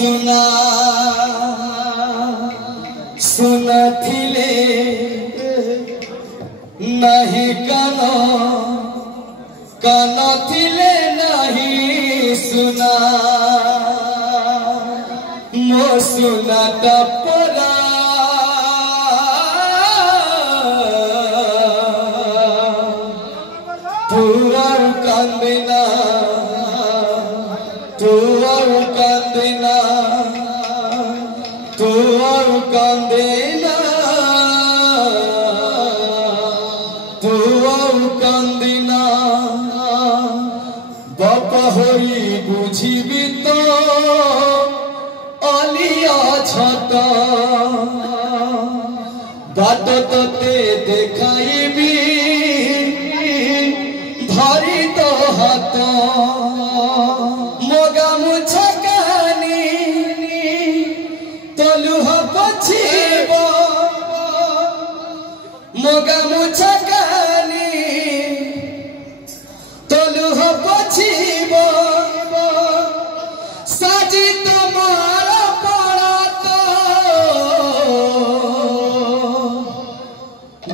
सुना सुना थिले नहीं कानो कानो थिले नहीं सुना मो सुना टपरा तू और कांदना तू और कांदना तू और कांदना तू और कांदना बापा होई बुझिबी तो अलिया छता बाट तोते देखाइबी धरी तो हाथ मोगा मुछा कहानी तलुह पछिब मोगा मुछा कहानी तलुह पछिब साजी तुम्हार पड़ा तो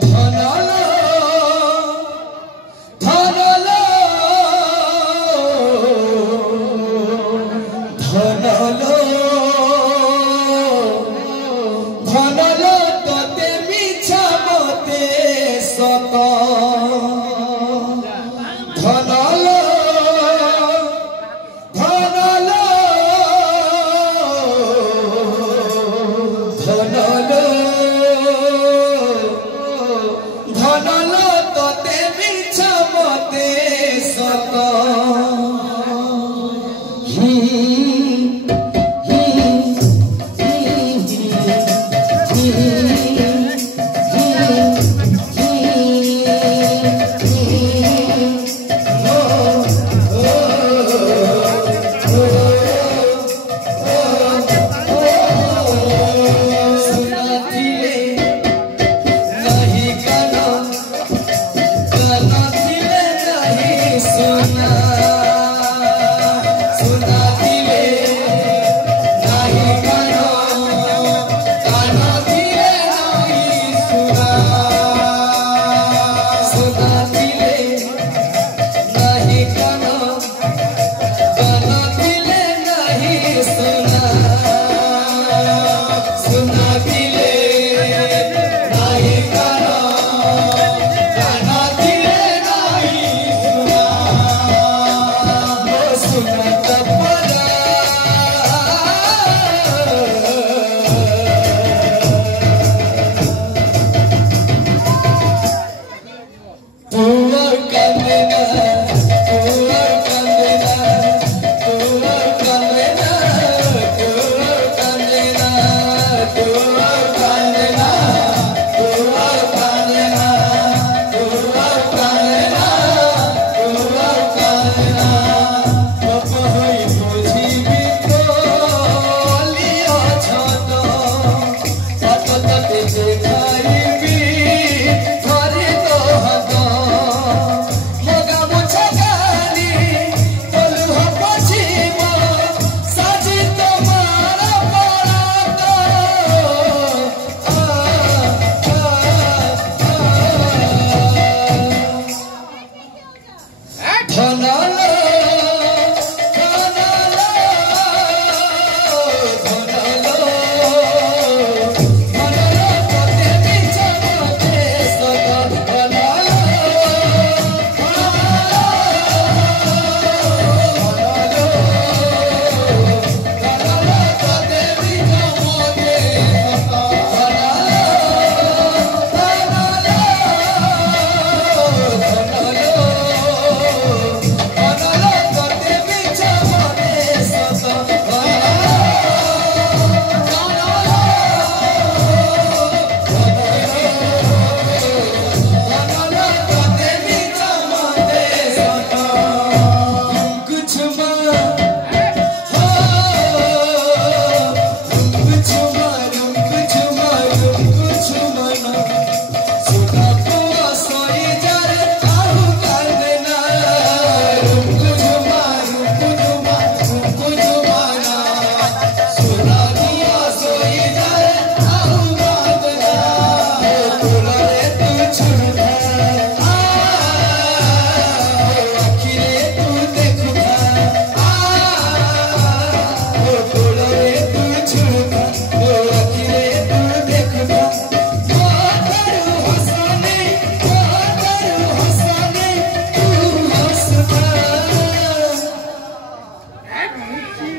धना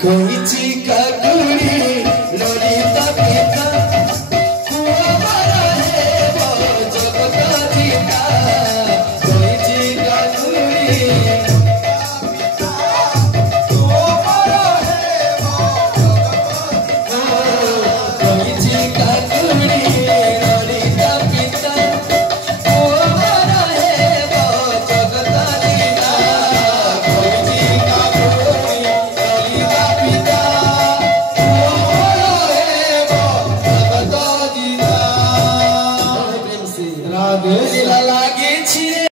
कोइची काकुड़ी ललिता पिता कुआवर हेबो जगत जीता कोइची काकुड़ी कोइची काकुड़ी ललिता पिता कुआवर हेबो जगत जीता कोइची काकुड़ी ललिता पिता कुआवर हेबो जगत जीता। प्रेम से राधे लाला